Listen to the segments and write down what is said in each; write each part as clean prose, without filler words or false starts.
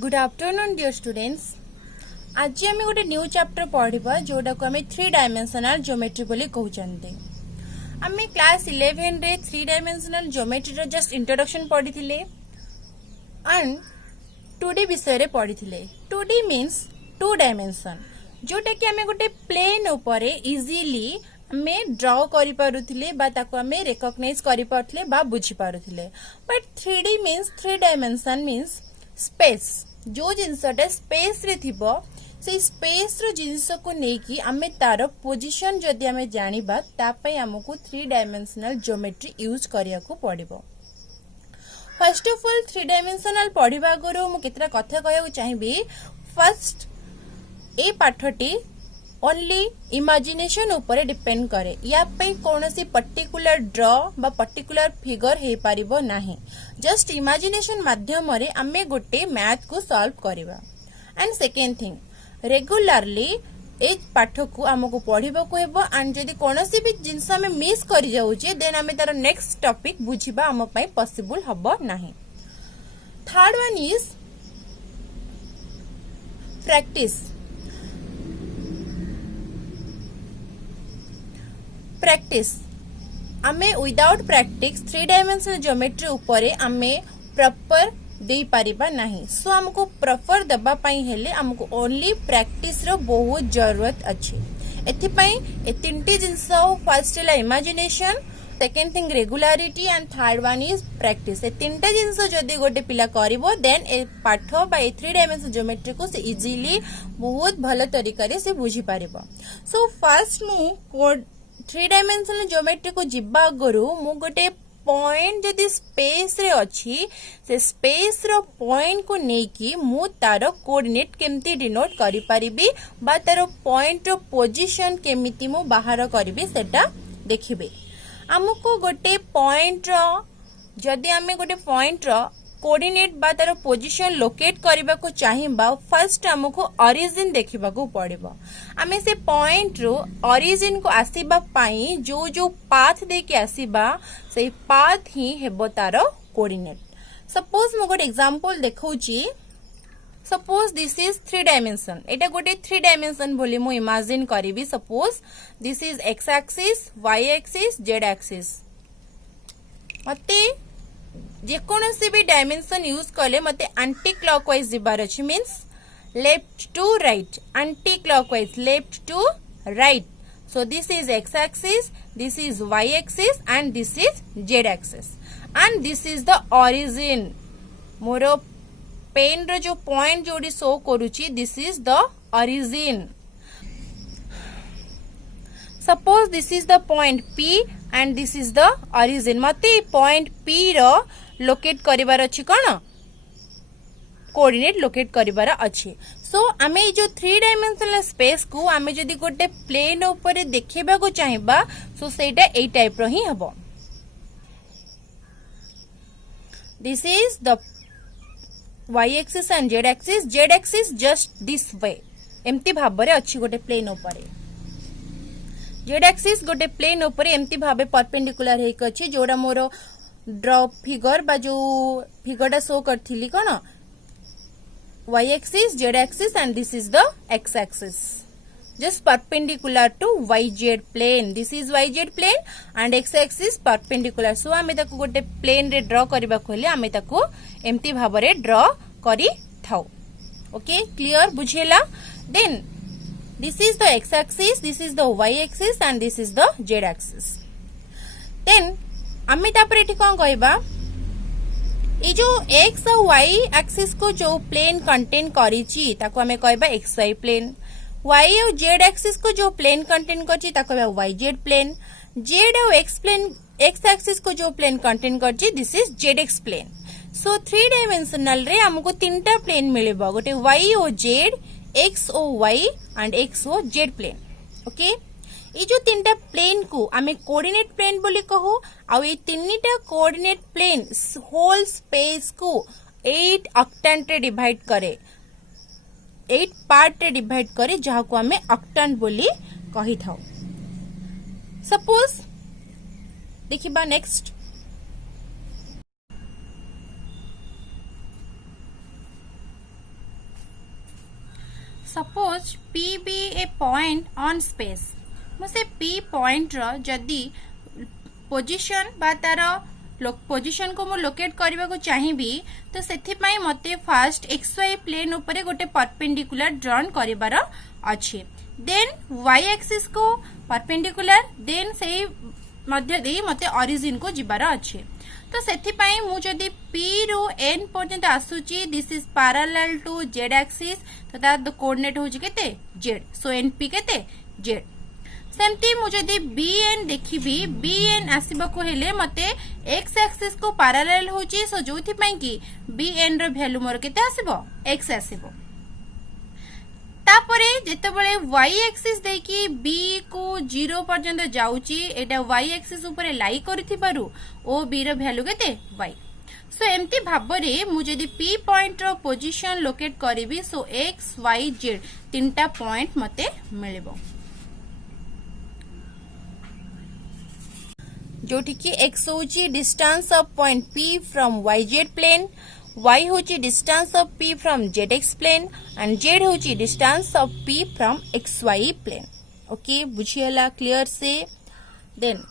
Good afternoon dear students. आज आम गोटे न्यू चैप्टर पढ़ा जोटा को आम 3 डायमेंशनल ज्योमेट्री बोली कहते। आम क्लास 11 रे 3 डायमेंशनल ज्योमेट्री रो जस्ट इंट्रोडक्शन पढ़ी एंड 2D विषय रे पढ़ी। 2D मीन्स 2 डायमेंशन जोटा कि आम गोटे प्लेन उपर इजिली आम ड्र करि पारुथिले बा ताको आम रिकॉग्नाइज करि पारुथिले बा बुझी पारुथिले। But 3D means 3 dimension means space. जो जिनसटा स्पेस रे थिबो से स्पेस रो जिनस को नेकी आमे तार पोजीशन जदि आमे जानिबा ता पई हमकु 3 डायमेंशनल ज्योमेट्री यूज करिया को पड़िबो। फर्स्ट ऑफ ऑल 3 डायमेंशनल पढ़िबा गरो मु केतरा कथा कहउ चाहिबी। फर्स्ट ए पाठटी ओनली इमेजिनेशन ऊपर डिपेंड करे। या पे कौनसी पर्टिकुलर ड्रॉ बा पर्टिकुलर फिगर हे पारिबो नाही। जस्ट इमेजिनेशन माध्यम रे आमे गोटे मैथ को सॉल्व करिबा। एंड सेकेंड थिंग रेगुलरली ए पाठ को हमको पढ़िबा को हेबो। एंड जदि कौनसी भी जिंस हमें मिस करि जाउचे देन हमें तार नेक्स्ट टॉपिक बुझिबा हम पई पॉसिबल हबो नाही। Third one is practice. Practice आमे विदाउट प्रैक्टिस 3 डायमेंशनल ज्योमेट्री उपरे आमे प्रॉपर दे पारिबा नाही। सो हमको प्रॉपर दबा पई हेले हमको ओनली प्रैक्टिस रो बहुत जरूरत अछि। एथि पई ए तीनटी जिंस फर्स्ट इला imagination, second thing regularity and third one is practice. ए तीनटा जिंस जदी गोटे पिला करिवो देन ए पाठ बा ए 3 डायमेंशनल ज्योमेट्री को से इजीली बहुत भलो तरीका रे से बुझी पारिबो। सो फर्स्ट मु 3 डायमेंशनल ज्योमेट्री को जिबा आगरु मु गोटे पॉइंट जदि स्पेस रे अछि से स्पेस रो पॉइंट को नेकी मु तार कोऑर्डिनेट केमती डिनोट करि परिबी बा तार पॉइंट रो पोजीशन केमिति मु बाहर करबी सेटा देखिबे। हमको गोटे पॉइंट रो जदि हमें गोटे पॉइंट रो कोऑर्डिनेट बा तार पोजीशन लोकेट करबा को चाहिबा फर्स्ट हमको ओरिजिन देखिबा को पड़िबो। आमे से पॉइंट रो ओरिजिन को आसीबा पाई जो जो पाथ दे के आसीबा से पाथ ही हेबो तार कोऑर्डिनेट। सपोज मु गोटे एग्जांपल देखौची। Suppose this is 3 dimension. एटा गोटे 3 डायमेंशन बोली मु इमेजिन करिवि। Suppose this is X axis, Y axis, Z axis. मते जेकोनसी भी डायमेंशन यूज कले मते एंटी क्लॉकवाइज जिबार अछि। Means left to right, anti clockwise left to right. So this is X axis, this is Y axis and this is Z axis and this is the origin. मोर pen रो जो point जोडी show करूची this is the origin. Suppose this is the point P and this is the origin. मते point P रो locate करिवार अछि कोन कोऑर्डिनेट लोकेट करिवार अछि। सो आमे जो 3 डायमेंशनल स्पेस को आमे जदि गोटे प्लेन ऊपर देखिबा को चाहिबा सो सेटा ए टाइप रो ही हबो। This is the y axis and z axis. z axis just this way एम्ति भाबरे अछि गोटे प्लेन ऊपर। जेड एक्सिस गोटे प्लेन ऊपर एम्ति भाबे परपेंडिकुलर हेक अछि जोडा मोर ड्रॉ फिगर बा जो फिगरटा शो करथिली कोन y axis, z axis and this is the x axis just perpendicular to yz plane. This is yz plane and x axis perpendicular. So आमे ताको गोटे प्लेन रे ड्रॉ करबा खोले आमे ताको एम्ति भाबरे ड्रॉ करि थाउ। ओके क्लियर बुझेला। Then this is the x axis, this is the y axis and this is the z axis. Then आमे तापरे एठी कोन कहबा ए जो x और y एक्सिस को जो प्लेन कंटेन करिची ताको आमे कहबा xy प्लेन। y और z एक्सिस को जो प्लेन कंटेन करची ताको कहबा yz प्लेन। z और x प्लेन x एक्सिस को जो प्लेन कंटेन करची this is zx plane. So 3 dimensional रे हमको तीनटा प्लेन मिलेबो गोटे y और z, x और y एंड x और z प्लेन। ओके ये जो तीनटा प्लेन को आमे कोऑर्डिनेट प्लेन बोली कहू आ ये तीनटा कोऑर्डिनेट प्लेन होल स्पेस को 8 ऑक्टेंट रे डिवाइड करे, 8 पार्ट रे डिवाइड करे जहा को आमे ऑक्टेंट बोली कहि थाउ। सपोज देखिबा next suppose P be a point on space मुझे P पॉइंट रो जदी पोजीशन बा तार पोजीशन को मु लोकेट करबा को चाहिबी तो सेथि पई मते फर्स्ट xy प्लेन ऊपर गोटे परपेंडिकुलर ड्रॉन करिबार अछि देन y एक्सिस को परपेंडिकुलर देन सेही मध्य दे मते ओरिजिन को जिबार अछि तो सेथि पई मु जदी p रो n पर्यंत आसुची this is parallel to z axis तो ता कोऑर्डिनेट होची केते z सो np केते z सेमती मु जदी bn देखिबी bn आसीबा को हेले मते x एक्सिस को पैरेलल होची सो जोथि पई कि bn रो वैल्यू मोर केते आसीबो x आसीबो तापरे जेतेबेले y एक्सिस देकी b को 0 पर्यंत जाउची एटा y एक्सिस ऊपर लाई करथिबारु ओ b रो वैल्यू केते y सो एम्ति भाबरे मु जदी p पॉइंट रो पोजीशन लोकेट करबी सो x y z तीनटा पॉइंट मते मिलबो जोठी कि x होची distance of point p from yz plane y होची distance of p from zx plane and z होची distance of p from xy plane okay बुझियला क्लियर से देन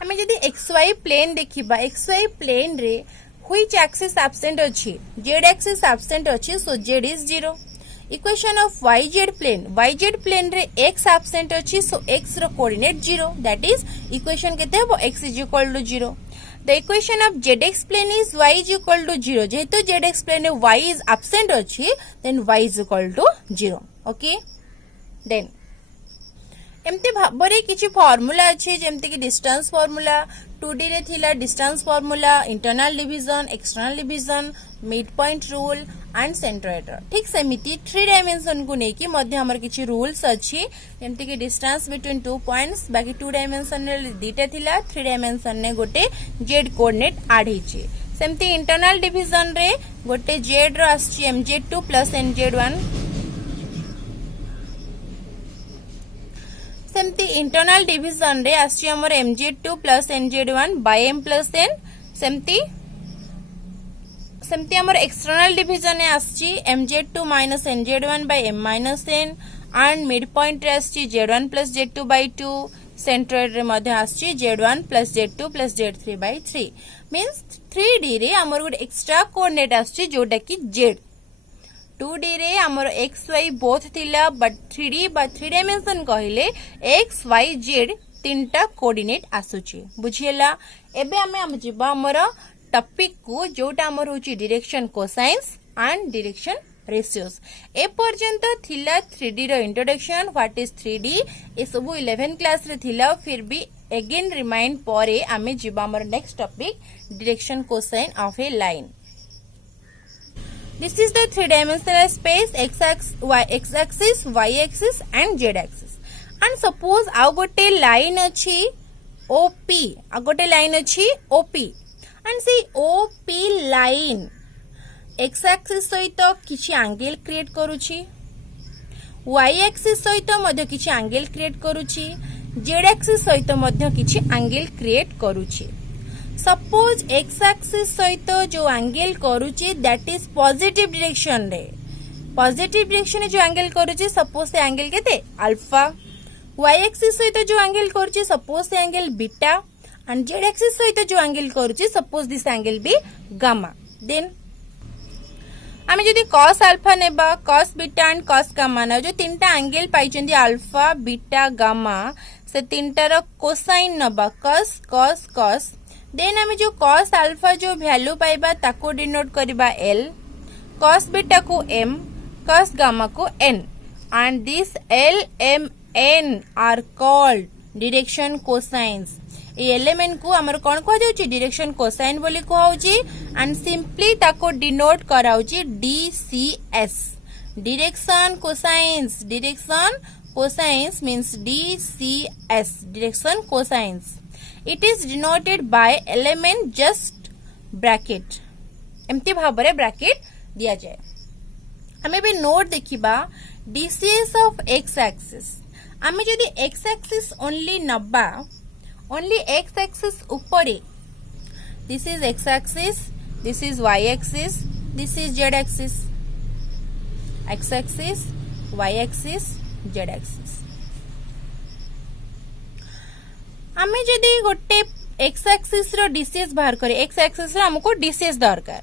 हमें जदी xy प्लेन देखिबा xy प्लेन रे व्हिच एक्सिस एब्सेंट अछि z axis absent अछि so z is 0 equation of yz plane रे x एब्सेंट अछि सो x रो कोऑर्डिनेट 0 दैट इज इक्वेशन केते हबो x is equal to 0 the equation of zx plane is y is equal to 0 जेहेतु zx plane रे y is absent अछि then y is equal to 0 okay then एमती भाबरे किछि formula अछि जेमति कि डिस्टेंस फार्मूला 2D रे थिला distance formula internal division external division mid point rule and centroid ठीक सेमिति 3 डायमेंशन को नेकी मध्य हमर किछि रूल्स अछि जेमति कि डिस्टेंस बिटवीन 2 पॉइंट्स बाकी 2 डायमेंशन रे दीटा थिला 3 डायमेंशन ने गोटे z कोऑर्डिनेट ऐड हिछि सेमति इंटरनल डिवीजन रे गोटे z रो आछि mz2 प्लस nz1 सेमती इंटरनल डिवीजन रे आछि हमर mz2 plus nz1 by m plus n सेमती हमर एक्सटर्नल डिवीजन रे आछि mz2 minus nz1 by m minus n and mid point रे आछि z1 plus z2 bye 2 centroid रे मध्ये आछि z1 plus z2 plus z3 bye 3 means 3D रे हमर गुड एक्स्ट्रा कोऑर्डिनेट आछि जोटा कि z 2D रे हमर xy बोथ थिला बट 3D बा 3 डायमेंशन कहिले x y z तीनटा कोऑर्डिनेट आसुची बुझियला एबे हम जिबा हमर टॉपिक को जोटा हमर होची direction cosines and direction ratios ए पर्यंत थिला 3D रो इंट्रोडक्शन व्हाट इज 3D ए सब 11 क्लास रे थिला फिर भी अगेन रिमाइंड परे आमे जिबा हमर next topic direction cosine of a line This is the three-dimensional space x axis, y axis, and z axis. And suppose आउ गोटे लाइन अछि OP, आउ गोटे लाइन अछि OP. And see OP line x axis सहित किछि angle create करूछि, y axis सहित मध्य किछि एंगल क्रिएट करूछि, z axis सहित मध्य किछि एंगल क्रिएट करूछि. सपोज x एक्सिस सहित जो एंगल करूची दैट इज पॉजिटिव डायरेक्शन रे पॉजिटिव डायरेक्शन जो एंगल करूची सपोज से एंगल केते अल्फा y एक्सिस सहित जो एंगल करूची सपोज से angle beta and z axis सहित जो एंगल करूची suppose this angle B gamma then आमे जदी cos अल्फा नेबा cos beta and cos gamma ना जो तीनटा एंगल पाइचंदी अल्फा बीटा गामा से तीनटा रो कोसाइन नबा cos cos cos देन हमें जो cos अल्फा जो वैल्यू पाइबा ताको डिनोट करबा l cos बीटा को m cos गामा को n and this l m n are called direction cosines A element को हमर कोन को जाउची डायरेक्शन कोसाइन बोली को होउची एंड सिंपली ताको डिनोट कराउची dcs direction cosines means dcs direction cosines It is denoted by element just bracket. एमती भाबरे ब्रैकेट दिया जाए. हमें भी नोट देखिबा DCS of x axis. हमें जदी x axis only नबा only x axis ऊपरे this is x axis, this is y axis, this is z axis. x axis, y axis z axis. आमे जदि गोटे x एक्सिस रो DCS बाहर करे, x axis रो हमको डीसीएस दरकार।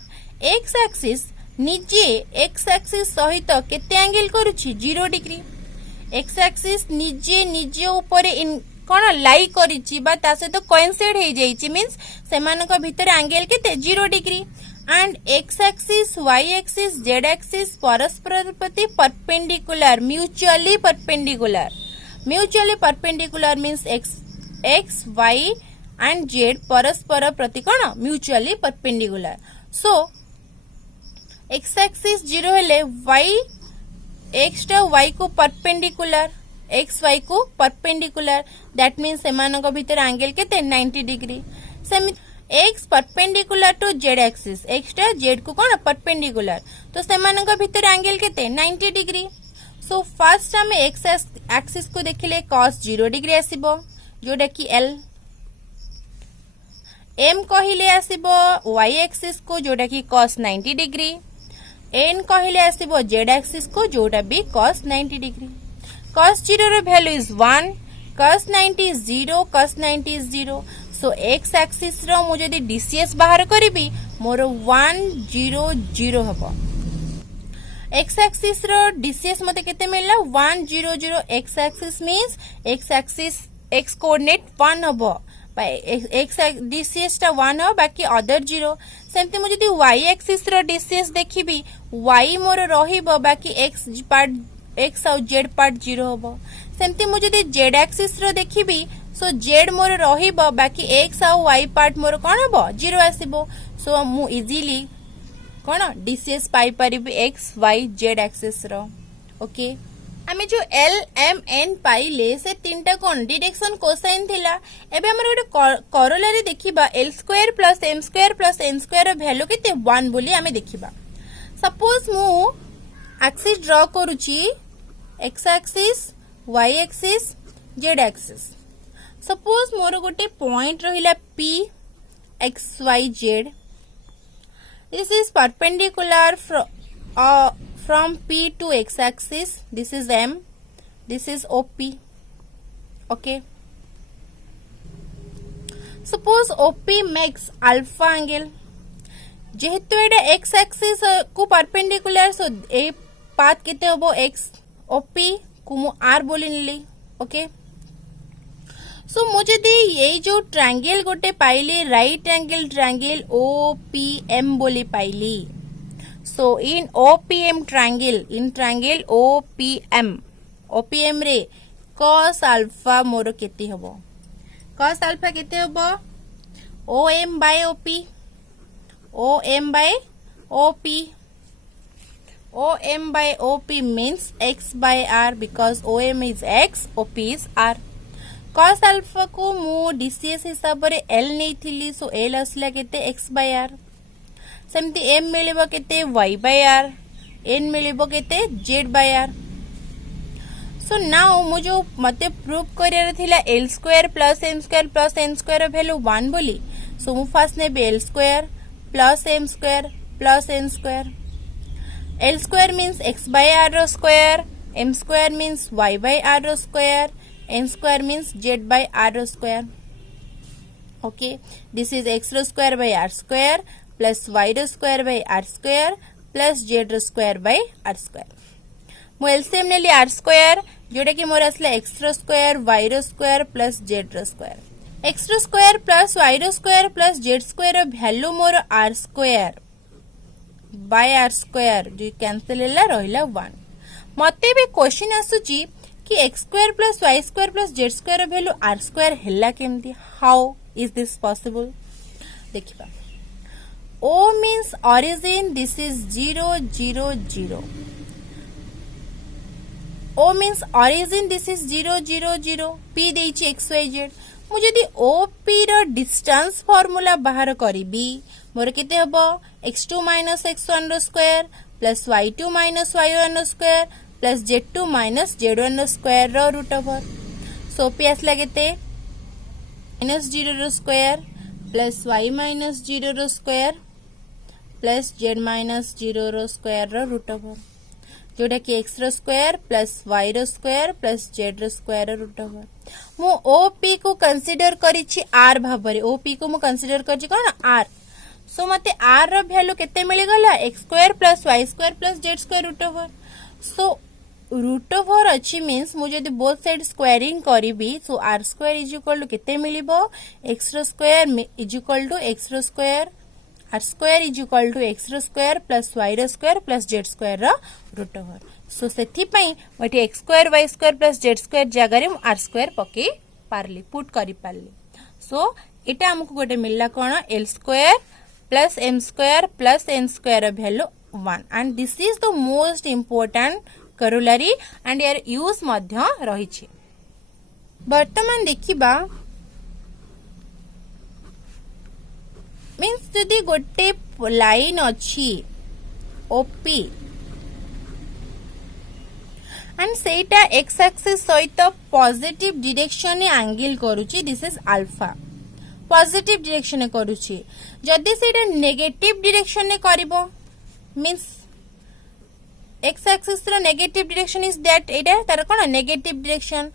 x एक्सिस निजे x एक्सिस सहित केते एंगल करूची 0 डिग्री। x एक्सिस निजे निजे ऊपर इन कोन लाई करिची बा ता सहित कोइंसाइड हे जाईची, मींस सेमानक भीतर एंगल केते 0 degree. And x axis y axis z axis परस्पर प्रति perpendicular, mutually perpendicular. Mutually perpendicular means x y and z परस्पर प्रति कोन mutually perpendicular. So x axis 0 हेले y x टा y को परपेंडिकुलर, x y को परपेंडिकुलर, दैट मीन्स सेमानक भीतर एंगल केते 90 डिग्री। सेमी x perpendicular to z axis, x टा z को कोन परपेंडिकुलर, तो सेमानक भीतर एंगल केते 90 डिग्री। सो फर्स्ट हमें x एक्सिस को देखिले cos 0 डिग्री आसीबो, जोटा कि l। m कहिले आसीबो y एक्सिस को, जोटा कि cos 90 डिग्री। n कहिले आसीबो z एक्सिस को, जोटा भी cos 90 डिग्री। cos 0 रो value is 1, cos 90 is 0, cos 90 is 0। So x axis रो मु जदी डीसीएस बाहर करिबी मोर 1 0 0 हबो। x एक्सिस रो डीसीएस मते केते मिलला 1 0 0। x axis means x axis x coordinate 1 हबो, x डीसीएस टा 1 हो, बाकी अदर 0। सेमते मु जदी y एक्सिस रो डीसीएस देखिबी y मोर रहिबो, बाकी x पार्ट x और z पार्ट 0 हबो। सेमते मु जदी z एक्सिस रो देखिबी सो z मोर रहिबो, बाकी x और y पार्ट मोर कोन हबो 0 आसीबो। सो मु इजीली कोन डीसीएस पाई परिबी x y z एक्सिस रो। ओके, आमे जो l m n पाइले से तीनटा कोन डिरेक्शन कोसाइन थिला। एबे हमर गोटे करोलारी देखिबा l square plus m square plus n square रो वैल्यू केते 1 बोली आमे देखिबा। सपोज मु एक्सिस ड्रा करूची x axis y axis z axis. Suppose मोर गोटे पॉइंट रहिला p x y z। This is perpendicular from p to x axis. This is m, this is OP. Okay, suppose OP makes alpha angle। जेहेतु एटा x axis को perpendicular, so a path केते होबो x OP को मु r बोली निली। Okay, सो मु जदी ये जो ट्रायंगल गोटे पाइली राइट एंगल ट्रायंगल OPM बोली पाइली। So in OPM triangle, in triangle OPM रे cos alpha मोर केते हबो, cos alpha केते हबो OM by OP, OM by OP, OM by OP means x by r, because OM is x, OP is r। cos alpha को मु DCS हिसाब रे l नै थिली, सो l असला केते x by r। सेमती m मिलिबो केते y by r, n मिलिबो केते z by r। So now मु जो मते प्रूव करियर थिला l square plus m square plus n square value 1 बोली। सो मु फर्स्ट ने l square plus m square plus n square. l square means x by r रो square, m square means y by r रो square, n square means z by r रो square. Okay, this is x रो square by r square plus y रो square by r square plus z रो square by r square. मु LCM नेली r square, जोटा कि मोर असले x रो स्क्वायर y रो स्क्वायर प्लस z रो स्क्वायर। x रो स्क्वायर प्लस y रो स्क्वायर प्लस z स्क्वायर रो वैल्यू मोर r square by r square, जो कैंसिल होला रहिला 1। मते भी क्वेश्चन आसुची कि x square plus y square plus z square रो वैल्यू r स्क्वायर हैला केमती, हाउ इज दिस पॉसिबल। देखिबा O means origin, this is 0 0 0। O means origin, this is 0 0 0। P देइछि x y z। मु जदी OP रो distance formula बाहर करिबी मोर केते हबो x2 - x1 रो square plus y2 - y1 रो square plus z2 - z1 रो square रो root over. सो P आसला केते -0 रो square plus y - 0 रो square plus z - 0 रो square रो root over. जोटा कि एक्स रो स्क्वायर प्लस वाई रो स्क्वायर प्लस जेड रो स्क्वायर रूट ओवर मु OP को कंसीडर करिछि आर भाबरे ओपी को मु कंसीडर करछि कोन आर सो मते आर रो वैल्यू केते मिली गला X square plus Y square plus Z square root over so root over अच्छी मीन्स मुझे यदि बोथ साइड स्क्वायरिंग करी so R square is equal to केते मिलिबो एक्स रो square is equal to X रो square R square is equal to X रो square plus Y रो स्क्वायर प्लस जेड स्क्वायर रो रूट ओवर सो सेथि पई मते X square Y square plus Z square जगह रे आर स्क्वायर पके पारली पुट करी पारली सो एटा हमको गोटे मिलला कोन L square plus M square plus N square value 1 and this is the most important corollary and यार यूज मध्य रही वर्तमान देखिबा मीन्स जदि गोटे लाइन अच्छी ओपी एंड सेटा एक्स एक्सिस सहित पॉजिटिव डायरेक्शन में एंगल करूची this is alpha positive direction में करूची जदि सेटा नेगेटिव डायरेक्शन में करिवो मीन्स एक्स एक्सिस रो नेगेटिव डायरेक्शन इज दैट एटा तार कोन नेगेटिव डायरेक्शन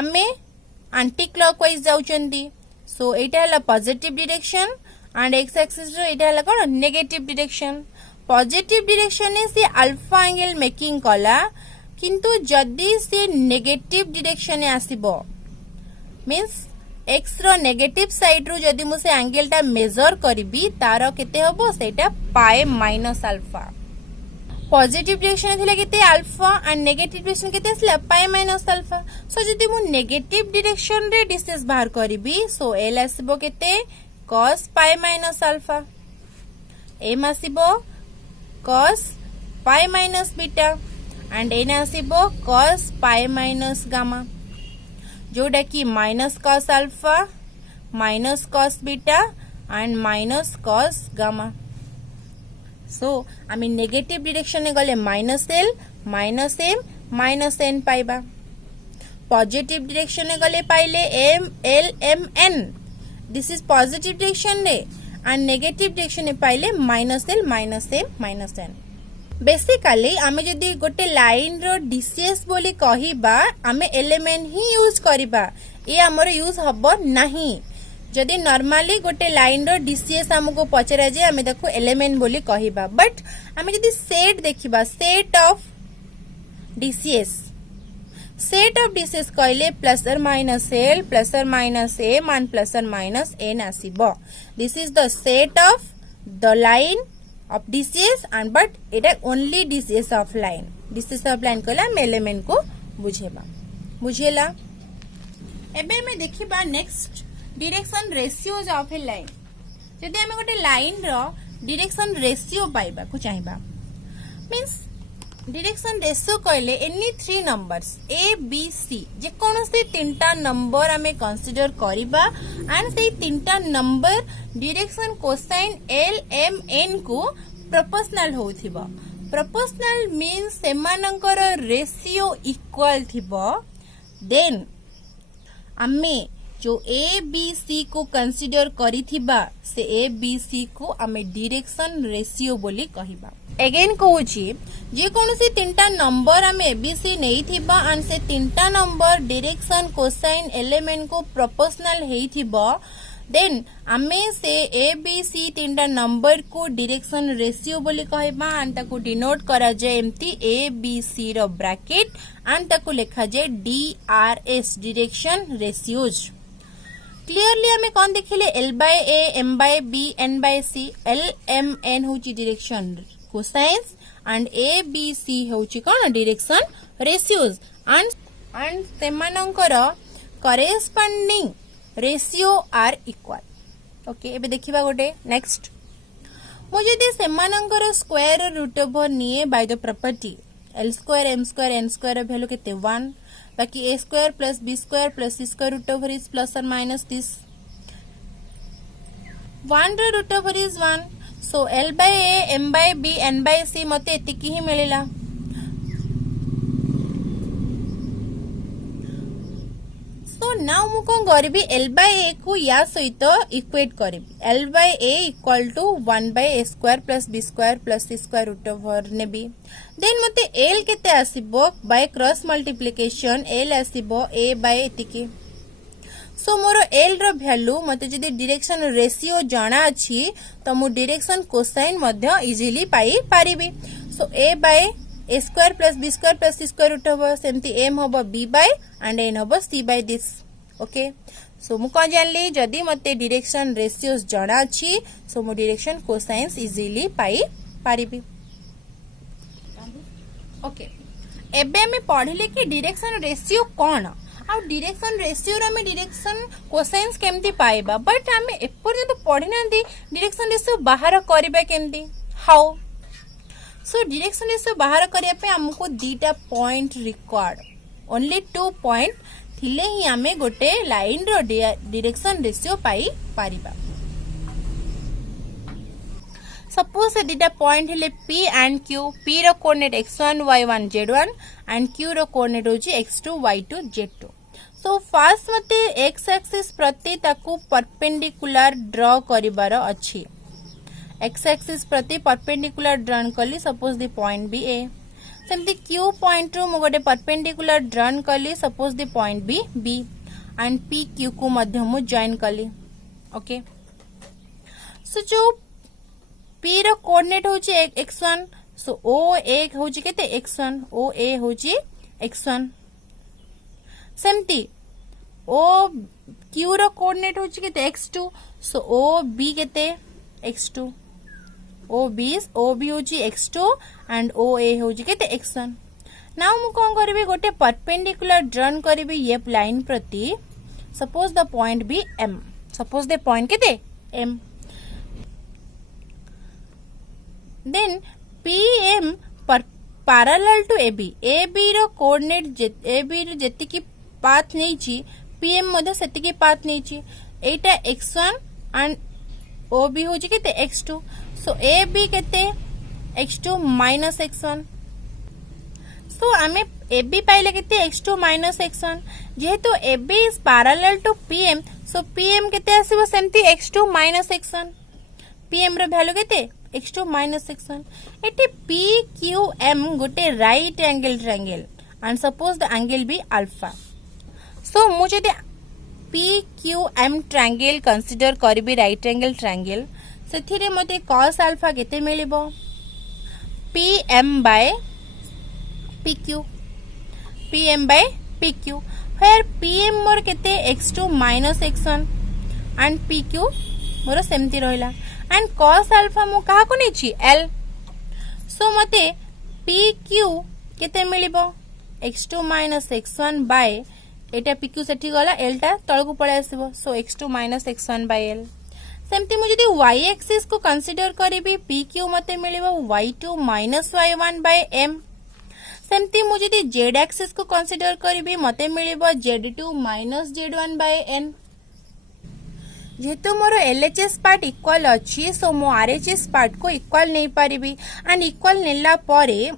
आमे एंटी क्लॉकवाइज जाउचंदी सो एटा हला positive direction and X axis रो एटा हला कोन नेगेटिव डायरेक्शन पॉजिटिव डायरेक्शन ने से अल्फा एंगल मेकिंग कला किंतु जदि से नेगेटिव डायरेक्शन में आसीबो मींस एक्स रो नेगेटिव साइड रो जदि मु से एंगल टा मेजर करबी तारो केते होबो सेटा पाई माइनस अल्फा पॉजिटिव डायरेक्शन थिला केते अल्फा एंड नेगेटिव डायरेक्शन केते असला पाई माइनस अल्फा सो जदि मु नेगेटिव डायरेक्शन रे डिस्टेंस बाहर करबी सो एल आसीबो केते cos pi minus alpha M आसीबो cos pi minus beta and N आसीबो cos पाई माइनस गामा जोटा कि minus cos alpha minus cos beta and minus cos gamma so आमी नेगेटिव डायरेक्शन में गले minus L minus M minus N पाइबा positive direction में गले पाइले M L M N this is positive direction रे एंड नेगेटिव डायरेक्शन में पाइले minus L minus M minus N basically आमे जदि गोटे लाइन रो डीसीएस बोली कहिबा आमे एलिमेंट ही यूज करिबा ए हमर यूज हबो नाही जदि नॉर्मली गोटे लाइन रो डीसीएस हमको पचरा जे आमे देखो एलिमेंट बोली कहिबा बट आमे जदि सेट देखिबा सेट ऑफ डीसीएस कहले प्लस और माइनस एल प्लस और माइनस एम एंड प्लस और माइनस एन आसीबो this is the set of the line of DCS and but এটা only DCS of line कहला हम एलिमेंट को बुझेबा बुझेला एबे में देखिबा next direction ratios of a line जदि हम गोटे लाइन रो डायरेक्शन रेशियो पाइबा को चाहिबा मींस डायरेक्शन रेशियो कहले any 3 numbers A B C जे कोनोसी तीनटा नंबर हमें कंसीडर करिबा एंड से तीनटा number direction cosine L M N को प्रोपोर्शनल होथिबा प्रोपोर्शनल मींस सेमानंकर रेशियो इक्वल थिबा देन हमें जो ए बी सी को कंसीडर करिथिबा से ए बी सी को हमें डायरेक्शन रेशियो बोली कहिबा अगेन कहूची जे कोनोसी तीनटा नंबर हम एबीसी नहीं थिबा एंड से तीनटा नंबर डायरेक्शन कोसाइन एलिमेंट को प्रोपोर्शनल हेई थिबा देन आमे से एबीसी तीनटा नंबर को डायरेक्शन रेशियो बोली कहबा एंड ताको डिनोट करा जाय एम्ति एबीसी रो ब्रैकेट एंड ताको लिखा जाय डीआरएस डायरेक्शन रेशियोज क्लियरली हमें कौन देखिले L by A M by B N by C L M N होची direction cosines and A B C होची कोन डायरेक्शन रेशियोज एंड सेमानंकर corresponding ratio are equal okay एबे देखिबा गोटे नेक्स्ट मु जदि सेमानंकर स्क्वायर रूट ओवर निए by the property L square M square N square value केते 1 बाकी A square plus B square plus C square root over is plus और माइनस दिस 1 रो root over is 1 so L by A M by B N by C मते एतिकी ही मिलिला सो now मु कौन करी L by ए को या सहित इक्वेट करी L by A equal to 1 by A square plus B square plus C square root over नेबी देन मते एल केते आसीबो बाय क्रॉस मल्टीप्लिकेशन एल आसीबो ए बाय एतिकी सो मोर एल रो वैल्यू मते जदी डायरेक्शन रेशियो जाना अछि तो मु डायरेक्शन कोसाइन मध्य इजीली पाई पारिबी so A by A square plus B square plus C square root over सेमती एम होबो बी बाय एंड एन होबो सी बाय दिस ओके सो मु कौन जानली जदी मते डायरेक्शन रेशियोस जाना अछि सो मु डायरेक्शन कोसाइन्स इजीली पाई पारिबी ओके एबे हमें पढ़िले कि डायरेक्शन रेशियो कोन आ डायरेक्शन रेशियो रे हमें डायरेक्शन कोसाइन्स केमती पाइबा बट हमें एपर्यंत पढ़ी नांदी डायरेक्शन रेशियो बाहर करबा केमती हाउ सो डायरेक्शन रेशियो बाहर करिया पे हमको दीटा पॉइंट रिक्वायर्ड ओनली 2 पॉइंट थिले ही हमें गोटे लाइन रो डायरेक्शन रेशियो पाई पारिबा सपोज से दीटा पॉइंट हेले P एंड Q P रो coordinate x1 y1 z1 and Q रो कोऑर्डिनेट होची x2 y2 z2 so first मते x एक्सिस प्रति ताकू परपेंडिकुलर ड्रा करिबार अछि x एक्सिस प्रति परपेंडिकुलर ड्रन कली suppose the point B A सेमती Q पॉइंट रो मु गोटे परपेंडिकुलर ड्रन कली suppose the point B B and P Q को मध्य मु जॉइन कली ओके सो जो P रो कोऑर्डिनेट होची x1 सो O A होची केते x1 O A होची x1 सेमती O Q रो कोऑर्डिनेट होची केते x2 सो O B केते x2 O B होची x2 एंड O A होची केते x1 नाउ मु कोन करबी गोटे परपेंडिकुलर ड्रन करबी ये लाइन प्रति suppose the point be M suppose the point केते M then PM parallel to AB रो कोऑर्डिनेट AB रो जेतिकी पाथ नेची PM मध्ये सेतिकी path नेची Etah x1 and OB होची केते x2 सो AB केते x2 माइनस x1 सो आमे AB पाइले केते x2 माइनस x1 जेहेतु AB is parallel to PM so PM केते आसीबो सेमती x2 माइनस x1 PM रो वैल्यू केते x2 माइनस x1 एटी PQM गोटे right angle triangle and suppose the angle B alpha so मु जदि PQM ट्रायंगल कंसीडर करबी right angle triangle सेथिरे मते cos अल्फा केते मिलिबो PM by PQ where PM मोर केते x2 minus x1 and PQ मोर सेमती रहिला एंड cos अल्फा मु काहा को नेछि L सो मते PQ केते मिलिबो x2 माइनस x1 बाय एटा PQ सेठी गला L टा तळकु पळे आसीबो so x2 minus x1 by L सेमती मु जदी y एक्सिस को कंसीडर करिबी PQ मते मिलिबो y2 minus y1 bye M सेमती मु जदी z एक्सिस को कंसीडर करिबी मते मिलिबो z2 minus z1 bye N जेहेतु मोर LHS पार्ट इक्वल अछि सो मो RHS पार्ट को इक्वल नहीं पारिबी एंड इक्वल नेला परे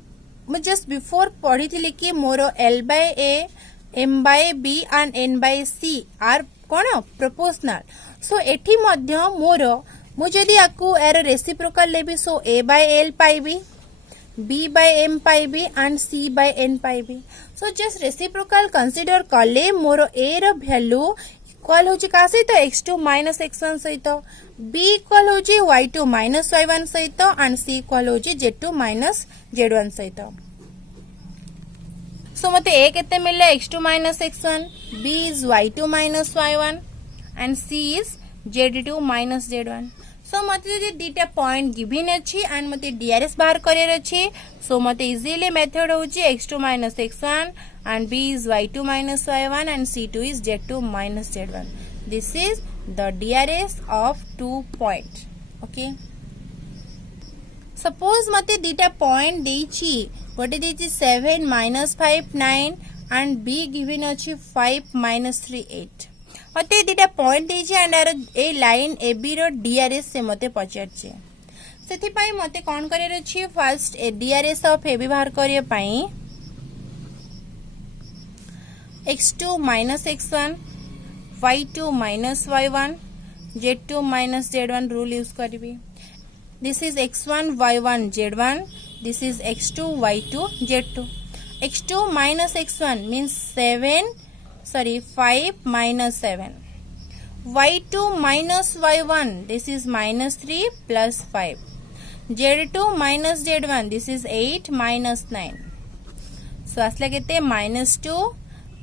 मु जस्ट बिफोर पढ़ी थिली कि मोर L by A M by B and N by C are कोन प्रोपोर्शनल सो एठी मध्य मोर मु जदी आकु एर रेसिप्रोकल लेबी सो A बाय L पाइबी B बाय M पाइबी एंड C बाय N पाइबी सो जस्ट रेसिप्रोकल कंसीडर करले मोर A रो वैल्यू इक्वल होची का सहित x2 माइनस x1 सहित b इक्वल होची y2 माइनस y1 सहित एंड c इक्वल होची z2 माइनस z1 सहित सो मते a केते मिलले x2 minus x1 b is y2 minus y1 and c is z2 minus z1 सो मते जे दीटा पॉइंट गिवन अछि एंड मते DRS बाहर करियर अछि सो मते इजीली मेथड होची x2 minus x1 and b is y2 minus y1 and c2 is z2 minus z1 this is the DRS of 2 point okay suppose mate dita point देछि गोटे देछि 7 minus 5 9 and b given अछि 5 minus 3 8 मते दीटा point देछि and a line AB रो DRS से मते पचारछि सेथि पई मते कोन करियर अछि फर्स्ट DRS ऑफ AB बाहर करिय पई x2 minus x1 y2 minus y1 z2 minus z1 rule use करिबी. This is x1 y1 z1, this is x2 y2 z2. x2 minus x1 means 5 minus 7. y2 minus y1, this is minus 3 plus 5. z2 minus z1, this is 8 minus 9. So asla kete minus 2,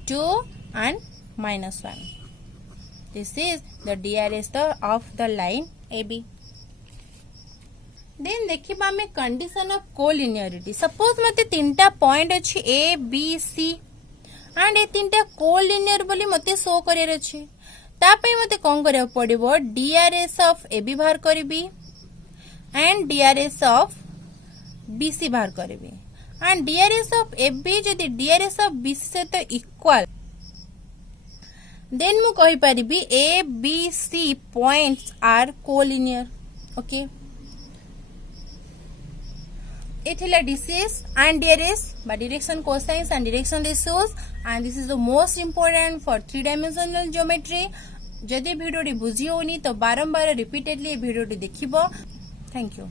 2 and minus 1. This is the DRS of the line AB. Then देखिबा हमें condition of collinearity. Suppose मते तीनटा point अछि A B C and ए तीनटा collinear बोली मते show career अछि. ता पई मते कोन करिया पड़िबो DRS ऑफ AB बाहर करबी एंड DRS ऑफ BC बाहर करबी. एंड DRS ऑफ AB जदि DRS ऑफ BC से तो इक्वल, देन मु कहि परिबी A B C points are collinear. Okay, इथिला DCS and DRS by direction cosines and direction ratios, and this is the most important for 3-dimensional geometry. जदि video बुझी होनी तो बारंबार रिपीटेडली वीडियो देखिबो. Thank you.